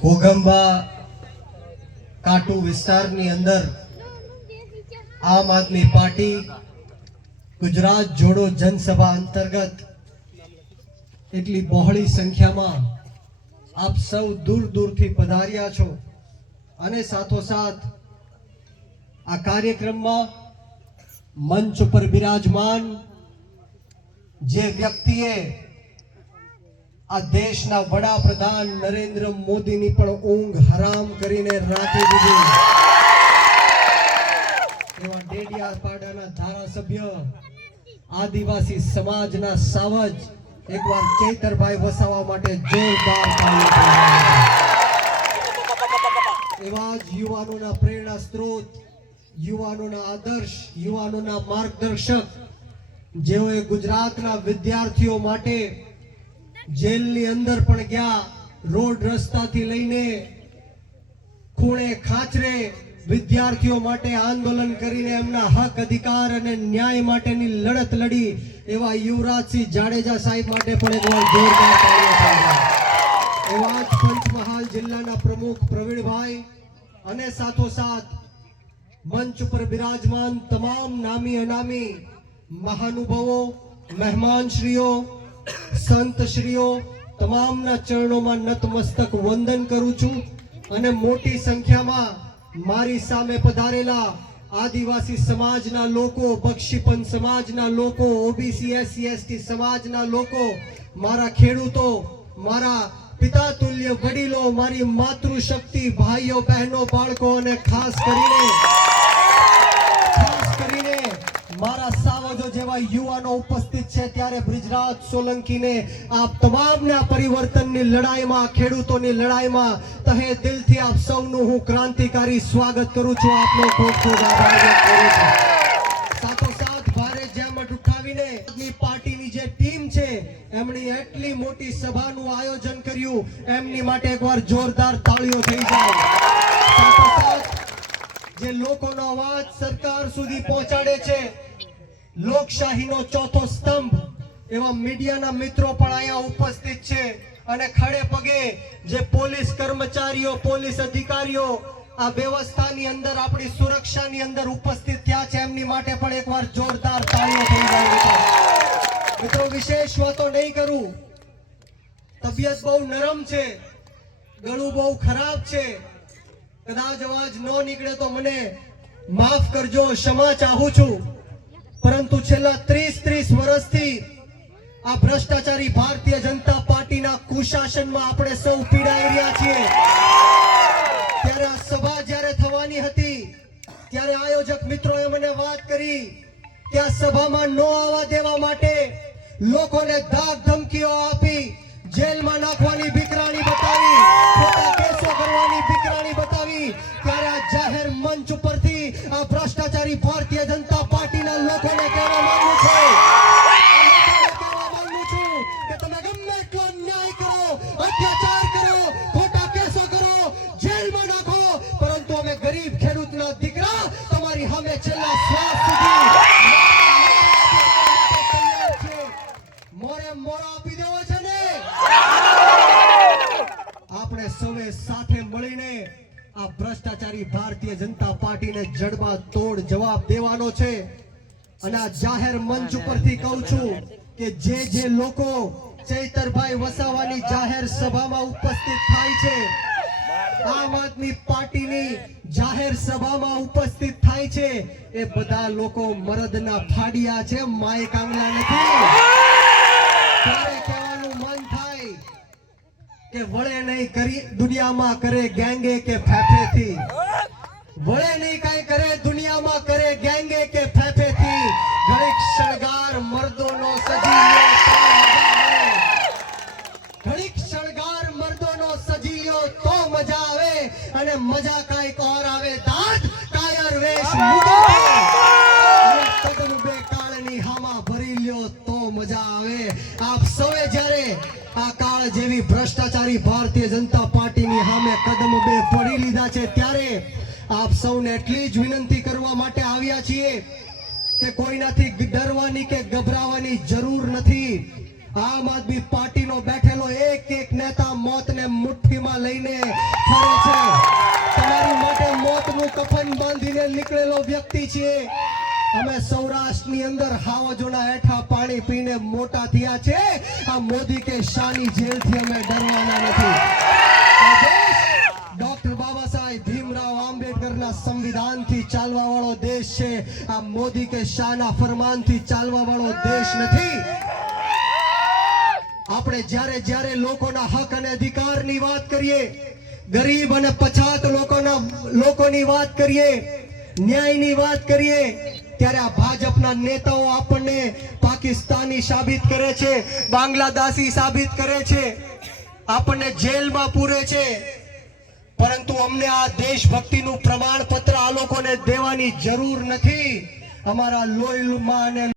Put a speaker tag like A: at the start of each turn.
A: ઘોઘંબા કાટુ વિસ્તારની અંદર આમ આદમી પાર્ટી ગુજરાત જોડો જનસભા અંતર્ગત એટલી બહોળી સંખ્યામાં આપ સૌ દૂર દૂરથી પધાર્યા છો અને સાથોસાથ આ કાર્યક્રમમાં મંચ ઉપર બિરાજમાન જે વ્યક્તિએ આ દેશના વડાપ્રધાન નરેન્દ્ર મોદીની પણ ઊંઘ હરામ કરીને રાખી દીધી. એવા ડેડિયાપાડાના ધારાસભ્ય, આદિવાસી સમાજના સાવજ એકવાર ચૈતરભાઈ વસાવા માટે જોરદાર એવા જ યુવાનોના પ્રેરણા સ્ત્રોત, યુવાનોના આદર્શ, યુવાનોના માર્ગદર્શક, જેઓએ ગુજરાતના વિદ્યાર્થીઓ માટે જેલની અંદર પણ ગયા, રોડ રસ્તાથી લઈને ખૂણે ખાચરે વિદ્યાર્થીઓ માટે આંદોલન કરીને એમના હક, અધિકાર અને ન્યાય માટેની લડત લડી એવા યુવરાજસિંહ જાડેજા સાહેબ માટે પણ એવા જ પંચમહાલ જિલ્લાના પ્રમુખ પ્રવીણભાઈ અને સાથોસાથ મંચ ઉપર બિરાજમાન તમામ નામી અનામી મહાનુભાવો, મહેમાનશ્રીઓ સંતશ્રીઓ, તમામના ચરણોમાં નતમસ્તક વંદન કરું છું અને મોટી સંખ્યામાં મારી સામે પધારેલા આદિવાસી સમાજના લોકો, બક્ષીપન સમાજના લોકો, ઓબીસી, એસસી, એસટી સમાજના લોકો, મારા ખેડૂતો, મારા પિતા તુલ્ય વડીલો, મારી માતૃશક્તિ ભાઈઓ, બહેનો, બાળકો અને ખાસ કરીને ખાસ કરીને મારા સાવજો જેવા યુવાનો ઉપસ્થિત છે, ત્યારે બ્રિજરાજ સોલંકીને આ તમામના પરિવર્તનની લડાઈમાં, ખેડૂતોની લડાઈમાં તહે દિલથી આપ સૌનું હું ક્રાંતિકારી સ્વાગત કરું છું. આપનો ખૂબ ખૂબ આભાર કરું છું. એમણે એટલી મોટી સભાનું આયોજન કર્યું, એમની માટે એકવાર જોરદાર તાળીઓ થઈ જે લોકોનો અવાજ સરકાર સુધી પહોંચાડે છે લોકશાહીનો ચોથો સ્તંભ એવા મીડિયાના મિત્રો પણ અહીંયા ઉપસ્થિત છે. અને ખડે પગે જે પોલીસ કર્મચારીઓ, પોલીસ અધિકારીઓ આ વ્યવસ્થાની અંદર, આપણી સુરક્ષાની અંદર ઉપસ્થિત થયા છે, એમની માટે પણ એકવાર જોરદાર તાળીઓ થઈ જાય મિત્રો. વિશેષ વાતો નહીં કરું. તબિયત બહુ નરમ છે, ગળું બહુ ખરાબ છે. કદાચ અવાજ ન નીકળે તો મને માફ કરજો, ક્ષમા ચાહું છું. પરંતુ છેલ્લા ત્રીસ ત્રીસ વર્ષથી આ ભ્રષ્ટાચારી ભારતીય જનતા પાર્ટીના કુશાસનમાં આપણે સૌ પીડાઈ રહ્યા છીએ. ત્યારે આ સભા જ્યારે થવાની હતી, ત્યારે આયોજક મિત્રોએ મને વાત કરી કે આ સભામાં ન આવવા દેવા માટે લોકોને ધાક ધમકીઓ આપી, જેલમાં નાખવાની બીકરાણી બતાવી, ખોટા કેસો કરવાની બીકરાણી બતાવી, ત્યારે આ જાહેર મંચ ઉપરથી આ ભ્રષ્ટાચારી છેલ્લા શ્વાસ સુધી. મોરે મોરો આપી દેવો છે ને આપણે સૌએ સાથે મળીને આ ભ્રષ્ટાચારી ભારતીય જનતા પાર્ટીને જડબા તોડ જવાબ દેવાનો છે અને આ જાહેર મંચ ઉપરથી કહું છું કે જે જે લોકો ચૈતરભાઈ વસાવાની જાહેર સભામાં ઉપસ્થિત થાય છે આમ આદમી પાર્ટીની જાહેર સભામાં ઉપસ્થિત થાય છે. એ બધા લોકો મરદના ફાડિયા છે, માય કાંગલા નથી. મન થાય કે વળે નહીં કરી દુનિયામાં કરે ગેંગે કે ફેફેથી? વળે નહીં કઈ કરે દુનિયામાં કરે ગેંગે કે મજા કાંઈક ઓર આવે દાંત ટાયર વેશ મુદો. કદમ બે કાળની હામા ભરી લ્યો તો મજા આવે. આપ સૌએ જ્યારે આ કાળ જેવી ભ્રષ્ટાચારી ભારતીય જનતા પાર્ટીની સામે કદમ બે પડી લીધા છે ત્યારે આપ સૌને એટલી જ વિનંતી કરવા માટે આવ્યા છીએ કે કોઈનાથી ડરવાની કે ગભરાવાની જરૂર નથી. આમ આદમી પાર્ટીનો બેઠેલો એક એક નેતા મોતને મુઠ્ઠીમાં લઈને ફરે છે. વ્યક્તિ છે અમે સૌરાષ્ટ્રની અંદર હાવજોના હેઠા પાણી પીને મોટા થયા છે. આ મોદી કે શાની જેલથી અમે ડરવાના નથી. ડોક્ટર બાબા ચાલવા વાળો દેશ નથી. આપણે જ્યારે જ્યારે લોકોના હક અને અધિકારની વાત કરીએ, ગરીબ અને પછાત લોકોના લોકોની વાત કરીએ ન્યાયની વાત કરીએ, ત્યારે આ ભાજપના નેતાઓ આપણને પાકિસ્તાની સાબિત કરે છે, બાંગ્લાદેશી સાબિત કરે છે, આપણને જેલમાં પૂરે છે. પરંતુ અમને આ દેશભક્તિનું પ્રમાણપત્ર આ લોકોને દેવાની જરૂર નથી. અમારા લોહીમાં અને